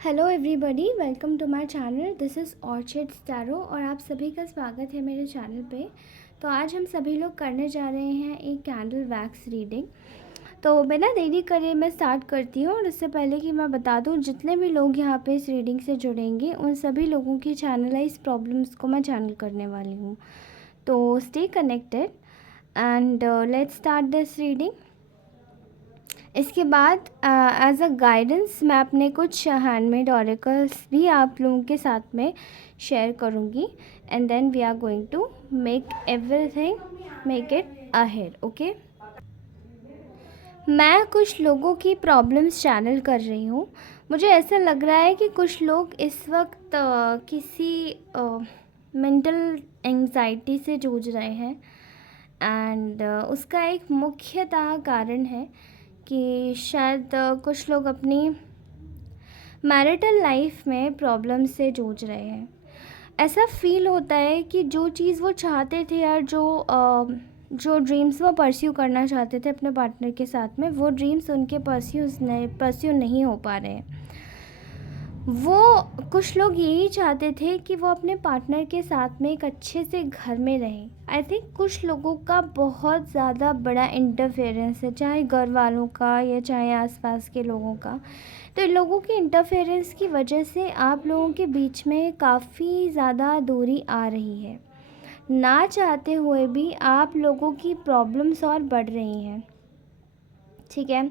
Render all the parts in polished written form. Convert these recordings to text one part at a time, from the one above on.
Hello everybody, welcome to my channel. This is Orchid Staro और आप सभी का स्वागत है मेरे चैनल पे। तो आज हम सभी लोग करने जा रहे हैं एक कैंडल वैक्स रीडिंग। तो बिना देरी करे मैं स्टार्ट करती हूँ। और इससे पहले कि मैं बता दूँ, जितने भी लोग यहाँ पे इस रीडिंग से जुड़ेंगे उन सभी लोगों की चैनलाइज प्रॉब्लम्स को मैं चैनल करने वाली हूँ। तो stay connected and let's start this reading. इसके बाद एज अ गाइडेंस मैं अपने कुछ हैंडमेड ऑरेकल्स भी आप लोगों के साथ में शेयर करूँगी and then we are going to make everything make it ahead. Okay, मैं कुछ लोगों की प्रॉब्लम्स चैनल कर रही हूँ। मुझे ऐसा लग रहा है कि कुछ लोग इस वक्त किसी मेंटल एंजाइटी से जूझ रहे हैं एंड उसका एक मुख्यतः कारण है कि शायद कुछ लोग अपनी मैरिटल लाइफ में प्रॉब्लम से जूझ रहे हैं। ऐसा फील होता है कि जो चीज़ वो चाहते थे या जो ड्रीम्स वो परस्यू करना चाहते थे अपने पार्टनर के साथ में, वो ड्रीम्स उनके परस्यू नहीं हो पा रहे हैं। वो कुछ लोग यही चाहते थे कि वो अपने पार्टनर के साथ में एक अच्छे से घर में रहें। आई थिंक कुछ लोगों का बहुत ज़्यादा बड़ा इंटरफेरेंस है, चाहे घर वालों का या चाहे आसपास के लोगों का। तो इन लोगों के इंटरफेरेंस की वजह से आप लोगों के बीच में काफ़ी ज़्यादा दूरी आ रही है। ना चाहते हुए भी आप लोगों की प्रॉब्लम्स और बढ़ रही हैं। ठीक है,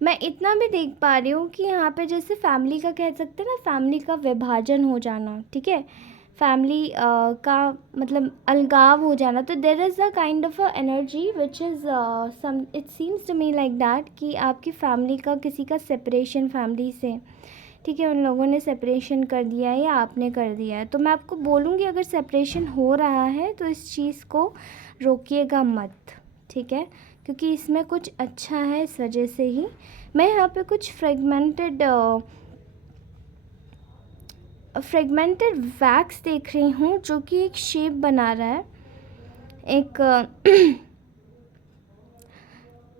मैं इतना भी देख पा रही हूँ कि यहाँ पे जैसे फैमिली का कह सकते हैं ना, फैमिली का विभाजन हो जाना। ठीक है, फैमिली का मतलब अलगाव हो जाना। तो there is a kind of a energy which is some it seems to me like that कि आपकी फैमिली का किसी का सेपरेशन फैमिली से, ठीक है, उन लोगों ने सेपरेशन कर दिया है या आपने कर दिया है। तो मैं आपको बोलूँगी, अगर सेपरेशन हो रहा है तो इस चीज़ को रोकिएगा मत। ठीक है, क्योंकि इसमें कुछ अच्छा है। इस वजह से ही मैं यहाँ पे कुछ फ्रेगमेंटेड वैक्स देख रही हूँ जो कि एक शेप बना रहा है। एक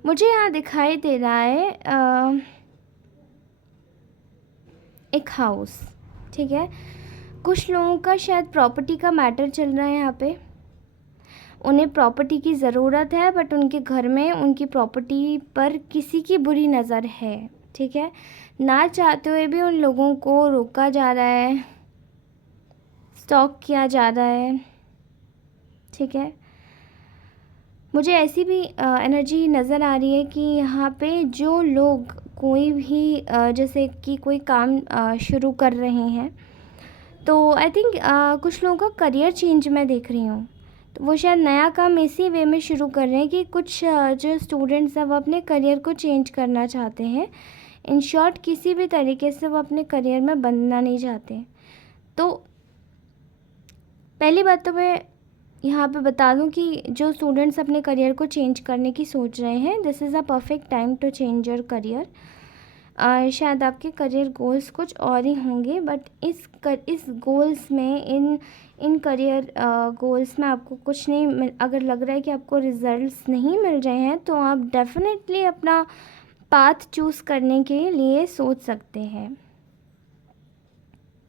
मुझे यहाँ दिखाई दे रहा है एक हाउस। ठीक है, कुछ लोगों का शायद प्रॉपर्टी का मैटर चल रहा है। यहाँ पे उन्हें प्रॉपर्टी की ज़रूरत है, बट उनके घर में उनकी प्रॉपर्टी पर किसी की बुरी नज़र है। ठीक है, ना चाहते हुए भी उन लोगों को रोका जा रहा है, स्टॉक किया जा रहा है। ठीक है, मुझे ऐसी भी एनर्जी नज़र आ रही है कि यहाँ पे जो लोग कोई भी जैसे कि कोई काम शुरू कर रहे हैं, तो आई थिंक कुछ लोगों का करियर चेंज मैं देख रही हूँ। तो वो शायद नया काम इसी वे में शुरू कर रहे हैं कि कुछ जो स्टूडेंट्स हैं वो अपने करियर को चेंज करना चाहते हैं। इन शॉर्ट, किसी भी तरीके से वो अपने करियर में बनना नहीं चाहते। तो पहली बात तो मैं यहाँ पे बता दूँ कि जो स्टूडेंट्स अपने करियर को चेंज करने की सोच रहे हैं, this is a perfect time to change your career. शायद आपके करियर गोल्स कुछ और ही होंगे, बट इस गोल्स में इन करियर गोल्स में आपको कुछ नहीं अगर लग रहा है कि आपको रिजल्ट्स नहीं मिल रहे हैं, तो आप डेफिनेटली अपना पाथ चूज़ करने के लिए सोच सकते हैं।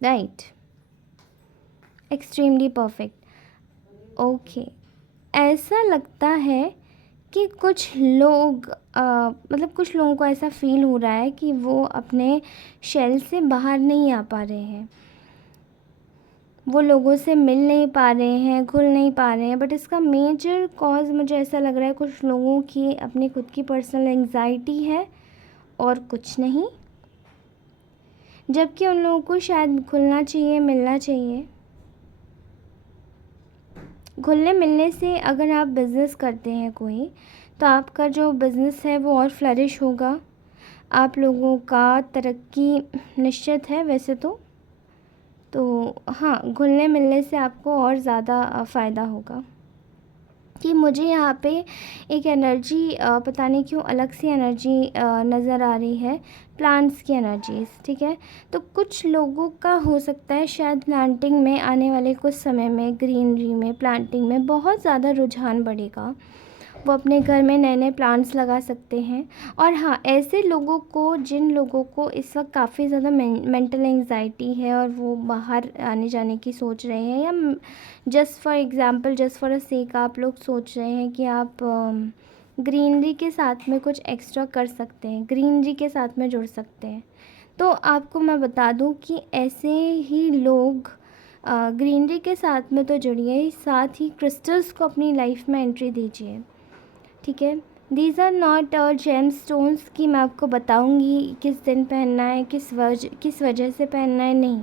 Right, extremely perfect. ओके, ऐसा लगता है कि कुछ लोग मतलब कुछ लोगों को ऐसा फील हो रहा है कि वो अपने शेल से बाहर नहीं आ पा रहे हैं, वो लोगों से मिल नहीं पा रहे हैं, घुल नहीं पा रहे हैं। बट इसका मेजर कॉज मुझे ऐसा लग रहा है कुछ लोगों की अपनी खुद की पर्सनल एंग्जाइटी है और कुछ नहीं। जबकि उन लोगों को शायद घुलना चाहिए, मिलना चाहिए। घुलने मिलने से अगर आप बिज़नेस करते हैं कोई, तो आपका जो बिज़नेस है वो और फ्लरिश होगा। आप लोगों का तरक्की निश्चित है वैसे तो हाँ, घुलने मिलने से आपको और ज़्यादा फ़ायदा होगा। कि मुझे यहाँ पे एक एनर्जी पता नहीं क्यों अलग सी एनर्जी नज़र आ रही है, प्लांट्स की एनर्जीज़। ठीक है, तो कुछ लोगों का हो सकता है शायद प्लांटिंग में आने वाले कुछ समय में, ग्रीनरी में, प्लांटिंग में बहुत ज़्यादा रुझान बढ़ेगा। वो अपने घर में नए नए प्लांट्स लगा सकते हैं। और हाँ, ऐसे लोगों को, जिन लोगों को इस वक्त काफ़ी ज़्यादा मेंटल एंग्जाइटी है और वो बाहर आने जाने की सोच रहे हैं, या just for example, just for a sake आप लोग सोच रहे हैं कि आप ग्रीनरी के साथ में कुछ एक्स्ट्रा कर सकते हैं, ग्रीनरी के साथ में जुड़ सकते हैं, तो आपको मैं बता दूं कि ऐसे ही लोग ग्रीनरी के साथ में तो जुड़िए, साथ ही क्रिस्टल्स को अपनी लाइफ में एंट्री दीजिए। ठीक है, these are not gem stones कि मैं आपको बताऊंगी किस दिन पहनना है, किस वजह से पहनना है, नहीं।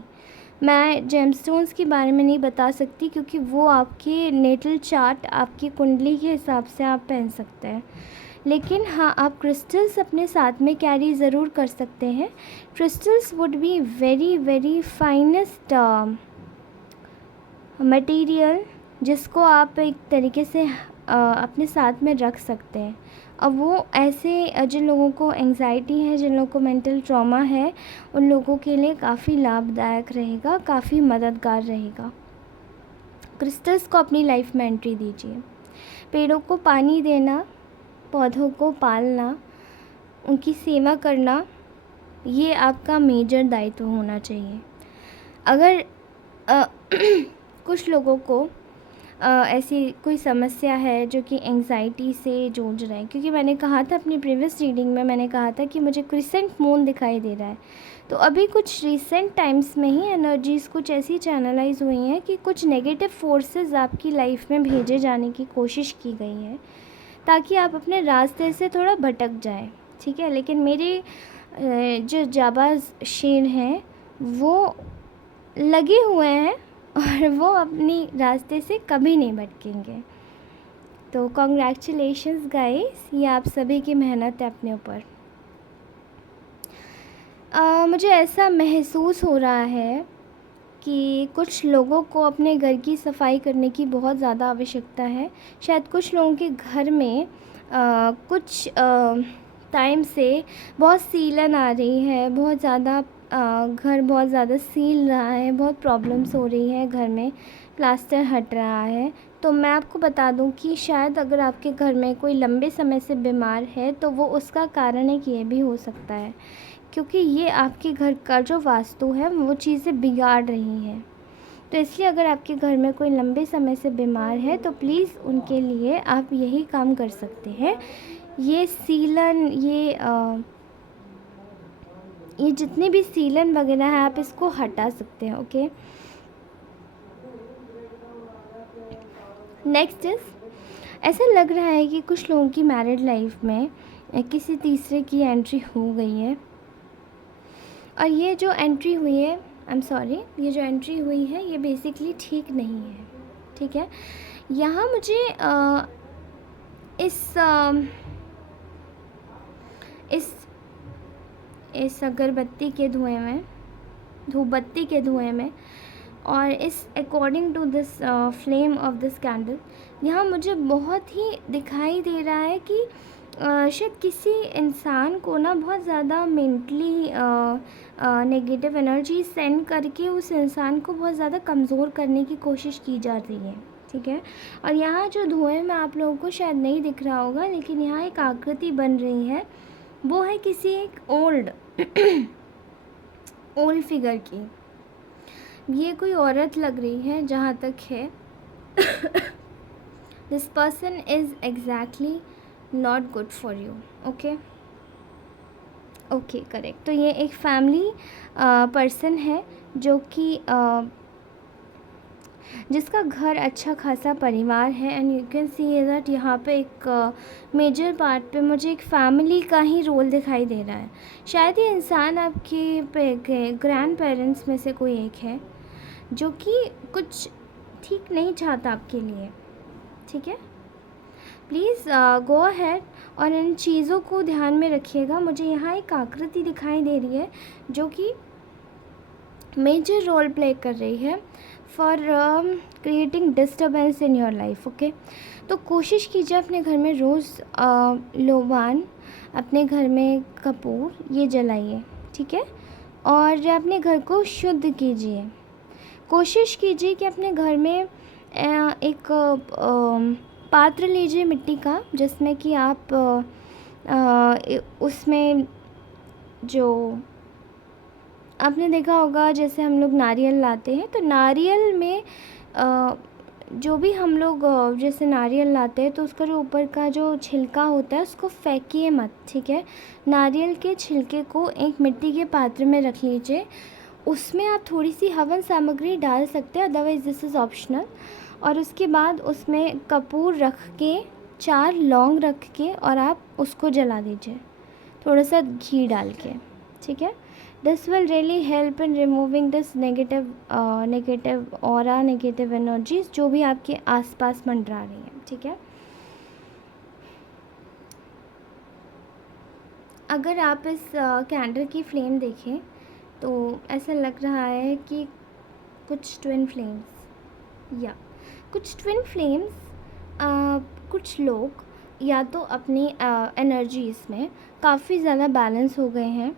मैं जेमस्टोन्स के बारे में नहीं बता सकती, क्योंकि वो आपके नेटल चार्ट, आपकी कुंडली के हिसाब से आप पहन सकते हैं। लेकिन हाँ, आप क्रिस्टल्स अपने साथ में कैरी ज़रूर कर सकते हैं। Crystals would be very very finest material, जिसको आप एक तरीके से अपने साथ में रख सकते हैं। अब वो ऐसे जिन लोगों को एंग्जाइटी है, जिन लोगों को मेंटल ट्रॉमा है, उन लोगों के लिए काफ़ी लाभदायक रहेगा, काफ़ी मददगार रहेगा। क्रिस्टल्स को अपनी लाइफ में एंट्री दीजिए। पेड़ों को पानी देना, पौधों को पालना, उनकी सेवा करना, ये आपका मेजर दायित्व होना चाहिए। अगर कुछ लोगों को ऐसी कोई समस्या है जो कि एंग्जाइटी से जूझ रहे हैं, क्योंकि मैंने कहा था अपनी प्रीवियस रीडिंग में, मैंने कहा था कि मुझे क्रिसेंट मून दिखाई दे रहा है। तो अभी कुछ रिसेंट टाइम्स में ही एनर्जीज़ कुछ ऐसी चैनलाइज हुई हैं कि कुछ नेगेटिव फोर्सेस आपकी लाइफ में भेजे जाने की कोशिश की गई है, ताकि आप अपने रास्ते से थोड़ा भटक जाएं। ठीक है, लेकिन मेरे जो जाबाज शेर हैं वो लगे हुए हैं और वो अपनी रास्ते से कभी नहीं भटकेंगे। तो कॉन्ग्रेचुलेशंस गाइस, ये आप सभी की मेहनत है अपने ऊपर। मुझे ऐसा महसूस हो रहा है कि कुछ लोगों को अपने घर की सफाई करने की बहुत ज़्यादा आवश्यकता है। शायद कुछ लोगों के घर में कुछ टाइम से बहुत सीलन आ रही है, बहुत ज़्यादा घर बहुत ज़्यादा सील रहा है, बहुत प्रॉब्लम्स हो रही है, घर में प्लास्टर हट रहा है। तो मैं आपको बता दूं कि शायद अगर आपके घर में कोई लंबे समय से बीमार है, तो वो उसका कारण एक ये भी हो सकता है, क्योंकि ये आपके घर का जो वास्तु है वो चीज़ें बिगाड़ रही हैं। तो इसलिए अगर आपके घर में कोई लंबे समय से बीमार है, तो प्लीज़ उनके लिए आप यही काम कर सकते हैं। ये सीलन, ये जितने भी सीलन वगैरह है, आप इसको हटा सकते हैं। ओके, नेक्स्ट इज़, ऐसा लग रहा है कि कुछ लोगों की मैरिड लाइफ में किसी तीसरे की एंट्री हो गई है, और ये जो एंट्री हुई है, आई एम सॉरी, ये जो एंट्री हुई है ये बेसिकली ठीक नहीं है। ठीक है, यहाँ मुझे इस अगरबत्ती के धुएं में, धूपबत्ती के धुएं में, और इस according to this flame of this candle, यहाँ मुझे बहुत ही दिखाई दे रहा है कि शायद किसी इंसान को ना बहुत ज़्यादा मेंटली नेगेटिव एनर्जी सेंड करके उस इंसान को बहुत ज़्यादा कमज़ोर करने की कोशिश की जा रही है। ठीक है, और यहाँ जो धुएं में आप लोगों को शायद नहीं दिख रहा होगा, लेकिन यहाँ एक आकृति बन रही है, वो है किसी एक ओल्ड फिगर की। ये कोई औरत लग रही है जहाँ तक है। This person is exactly not good for you. Okay, correct. तो ये एक फैमिली पर्सन है जो कि जिसका घर अच्छा खासा परिवार है, and you can see that यहाँ पे एक मेजर पार्ट पे मुझे एक फैमिली का ही रोल दिखाई दे रहा है। शायद ये इंसान आपके ग्रैंड पेरेंट्स में से कोई एक है जो कि कुछ ठीक नहीं चाहता आपके लिए। ठीक है, प्लीज़ गो अहेड और इन चीज़ों को ध्यान में रखिएगा। मुझे यहाँ एक आकृति दिखाई दे रही है जो कि मेजर रोल प्ले कर रही है for creating disturbance in your life. Okay, तो कोशिश कीजिए अपने घर में रोज़ लोबान, अपने घर में कपूर ये जलाइए। ठीक है, और अपने घर को शुद्ध कीजिए। कोशिश कीजिए कि अपने घर में एक पात्र लीजिए मिट्टी का, जिसमें कि आप उसमें जो आपने देखा होगा, जैसे हम लोग नारियल लाते हैं तो नारियल में जो भी हम लोग जैसे नारियल लाते हैं तो उसका जो ऊपर का जो छिलका होता है उसको फेंकिए मत, ठीक है। नारियल के छिलके को एक मिट्टी के पात्र में रख लीजिए, उसमें आप थोड़ी सी हवन सामग्री डाल सकते हैं, अदरवाइज़ दिस इज़ ऑप्शनल। और उसके बाद उसमें कपूर रख के, 4 लौंग रख के, और आप उसको जला दीजिए थोड़ा सा घी डाल के, ठीक है। This will really help in removing this negative aura, negative energies जो भी आपके आसपास मंडरा रही हैं, ठीक है। अगर आप इस कैंडल की फ्लेम देखें तो ऐसा लग रहा है कि कुछ ट्विन फ्लेम्स, या कुछ ट्विन फ्लेम्स, कुछ लोग या तो अपनी एनर्जीज़ में काफ़ी ज़्यादा बैलेंस हो गए हैं,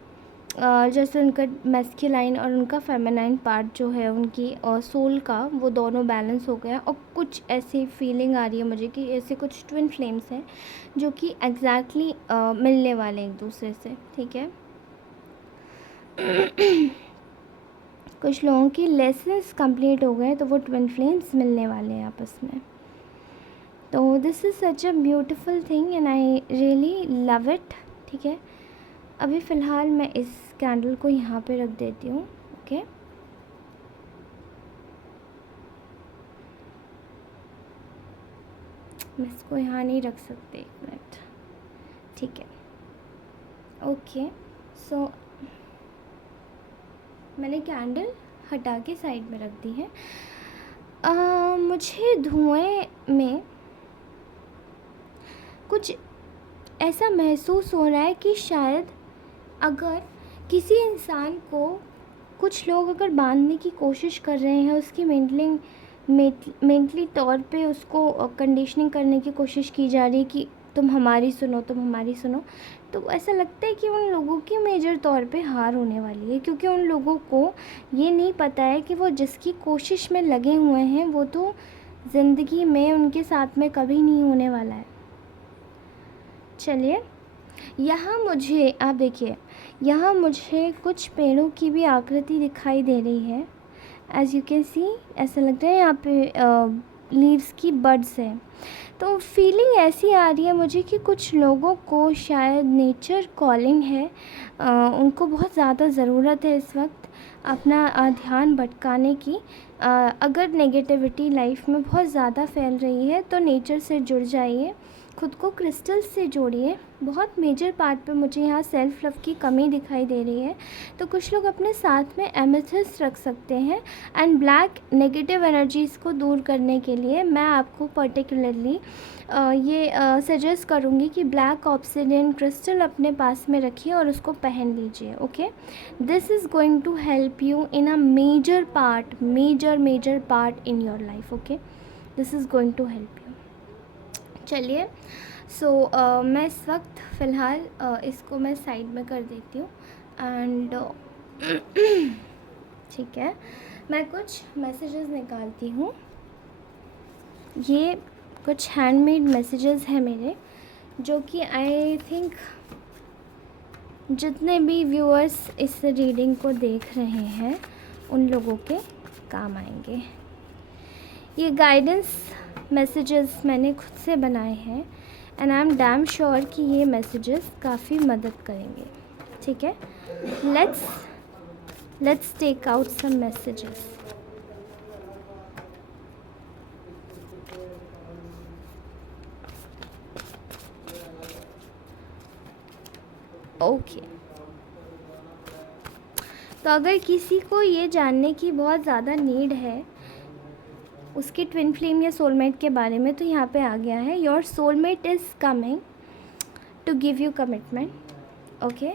जैसे उनका मैस्कुलाइन और उनका फेमिनाइन पार्ट जो है उनकी सोल का, वो दोनों बैलेंस हो गया। और कुछ ऐसी फीलिंग आ रही है मुझे कि ऐसे कुछ ट्विन फ्लेम्स हैं जो कि एग्जैक्टली मिलने वाले हैं एक दूसरे से, ठीक है। कुछ लोगों की लेसन्स कंप्लीट हो गए तो वो ट्विन फ्लेम्स मिलने वाले हैं आपस में। तो this is such a beautiful thing and I really love it, ठीक है। अभी फ़िलहाल मैं इस कैंडल को यहाँ पे रख देती हूँ, ओके। मैं इसको यहाँ नहीं रख सकती, 1 मिनट, ठीक है, ओके। सो मैंने कैंडल हटा के साइड में रख दी है। मुझे धुएं में कुछ ऐसा महसूस हो रहा है कि शायद अगर किसी इंसान को कुछ लोग अगर बांधने की कोशिश कर रहे हैं, उसकी मेंटली तौर पे उसको कंडीशनिंग करने की कोशिश की जा रही है कि तुम हमारी सुनो, तुम हमारी सुनो, तो ऐसा लगता है कि उन लोगों की मेजर तौर पे हार होने वाली है, क्योंकि उन लोगों को ये नहीं पता है कि वो जिसकी कोशिश में लगे हुए हैं वो तो ज़िंदगी में उनके साथ में कभी नहीं होने वाला है। चलिए, यहाँ मुझे आप देखिए, यहाँ मुझे कुछ पेड़ों की भी आकृति दिखाई दे रही है। एज़ यू कैन सी, ऐसा लग रहा है यहाँ पे लीव्स की बड्स हैं। तो फीलिंग ऐसी आ रही है मुझे कि कुछ लोगों को शायद नेचर कॉलिंग है, उनको बहुत ज़्यादा ज़रूरत है इस वक्त अपना ध्यान भटकाने की। अगर नेगेटिविटी लाइफ में बहुत ज़्यादा फैल रही है तो नेचर से जुड़ जाइए, खुद को क्रिस्टल से जोड़िए। बहुत मेजर पार्ट पे मुझे यहाँ सेल्फ़ लव की कमी दिखाई दे रही है, तो कुछ लोग अपने साथ में एमेथिस्ट रख सकते हैं। एंड ब्लैक नेगेटिव एनर्जीज़ को दूर करने के लिए मैं आपको पर्टिकुलरली ये सजेस्ट करूँगी कि ब्लैक ऑब्सिडियन क्रिस्टल अपने पास में रखिए और उसको पहन लीजिए, okay. This is going to help you in a major part in your life, okay. This is going to help you. चलिए, सो मैं इस वक्त फ़िलहाल इसको मैं साइड में कर देती हूँ एंड ठीक है, मैं कुछ मैसेजेस निकालती हूँ। ये कुछ हैंडमेड मैसेजेस हैं मेरे, जो कि आई थिंक जितने भी व्यूअर्स इस रीडिंग को देख रहे हैं उन लोगों के काम आएंगे। ये गाइडेंस मैसेजेस मैंने खुद से बनाए हैं and I am damn sure कि ये मैसेजेस काफ़ी मदद करेंगे, ठीक है। Let's take out some messages. Okay, तो अगर किसी को ये जानने की बहुत ज़्यादा नीड है उसके ट्विन फ्लेम या सोलमेट के बारे में, तो यहाँ पे आ गया है, your soulmate is coming to give you commitment, okay.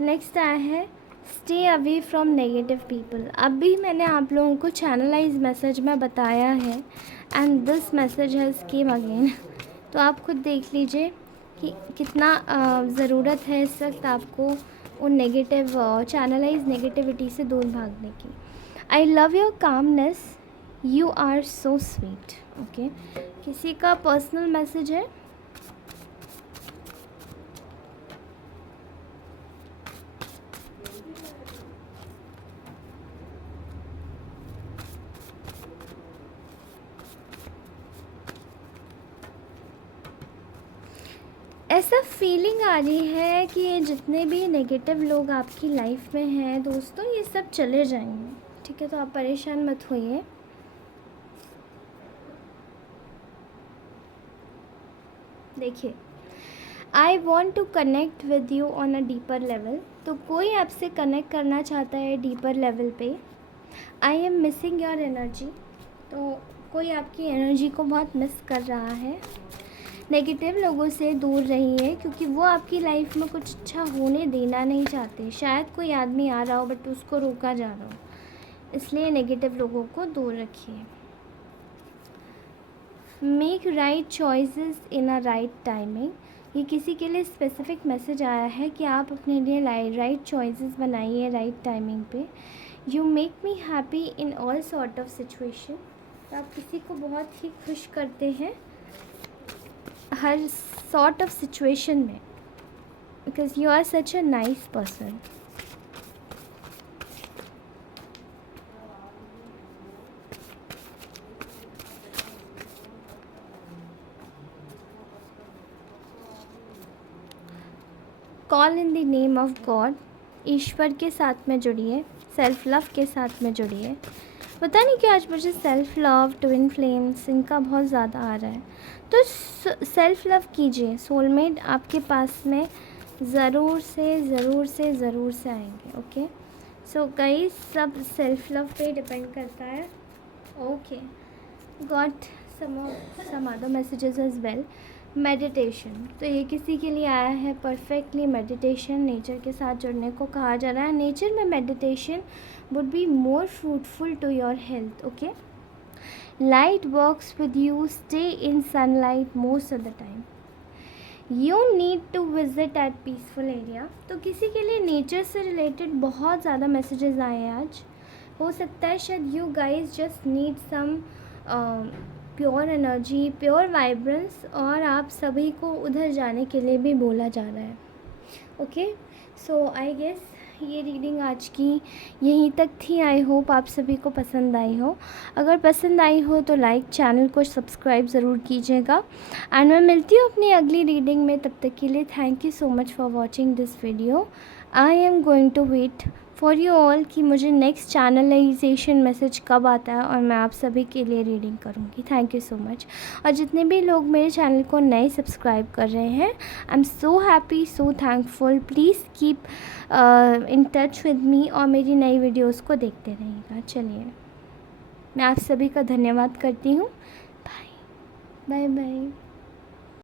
Next आया है, stay away from negative people. अभी मैंने आप लोगों को चैनलाइज मैसेज में बताया है and this message has came again. तो आप खुद देख लीजिए कि कितना ज़रूरत है इस वक्त आपको उन नेगेटिव चैनलाइज नेगेटिविटी से दूर भागने की। I love your calmness, you are so sweet. Okay, किसी का पर्सनल मैसेज है? ऐसा फीलिंग आ रही है कि ये जितने भी नेगेटिव लोग आपकी लाइफ में हैं दोस्तों, ये सब चले जाएंगे। ठीक है, तो आप परेशान मत होइए। देखिए, I want to connect with you on a deeper level. तो कोई आपसे कनेक्ट करना चाहता है डीपर लेवल पे। I am missing your energy. तो कोई आपकी एनर्जी को बहुत मिस कर रहा है। नेगेटिव लोगों से दूर रहिए, क्योंकि वो आपकी लाइफ में कुछ अच्छा होने देना नहीं चाहते। शायद कोई आदमी आ रहा हो बट उसको रोका जा रहा हो, इसलिए नेगेटिव लोगों को दूर रखिए। Make right choices in a right timing. ये किसी के लिए स्पेसिफिक मैसेज आया है कि आप अपने लिए राइट चॉइसेस बनाइए राइट टाइमिंग पे। You make me happy in all sort of situation. तो आप किसी को बहुत ही खुश करते हैं हर सॉर्ट ऑफ सिचुएशन में, because you are such a nice person. Call in the name of God. ईश्वर के साथ में जुड़िए, सेल्फ लव के साथ में जुड़िए। पता नहीं क्यों आज मुझे सेल्फ लव, ट्विन फ्लेम्स, इनका बहुत ज़्यादा आ रहा है। तो सेल्फ लव कीजिए। सोलमेट आपके पास में ज़रूर से आएंगे। ओके, सो गाइस, सब सेल्फ लव पे डिपेंड करता है। Okay, got some other messages as well. Meditation, तो ये किसी के लिए आया है परफेक्टली। मेडिटेशन, नेचर के साथ जुड़ने को कहा जा रहा है। नेचर में meditation would be more fruitful to your health. Okay, light works with you, stay in sunlight most of the time. You need to visit at peaceful area. तो किसी के लिए नेचर से रिलेटेड बहुत ज़्यादा मैसेजेस आए हैं आज। हो सकता है शायद you guys just need some pure energy, pure vibrance, और आप सभी को उधर जाने के लिए भी बोला जा रहा है। ओके, सो आई गेस ये रीडिंग आज की यहीं तक थी। आई होप आप सभी को पसंद आई हो। अगर पसंद आई हो तो लाइक, चैनल को सब्सक्राइब ज़रूर कीजिएगा। एंड मैं मिलती हूँ अपनी अगली रीडिंग में। तब तक के लिए thank you so much for watching this video. I am going to wait for you all कि मुझे नेक्स्ट चैनलाइजेशन मैसेज कब आता है, और मैं आप सभी के लिए रीडिंग करूँगी। Thank you so much. और जितने भी लोग मेरे चैनल को नए सब्सक्राइब कर रहे हैं, I am so happy, so thankful. Please keep in touch with me और मेरी नई वीडियोस को देखते रहिएगा। चलिए, मैं आप सभी का धन्यवाद करती हूँ। Bye bye bye.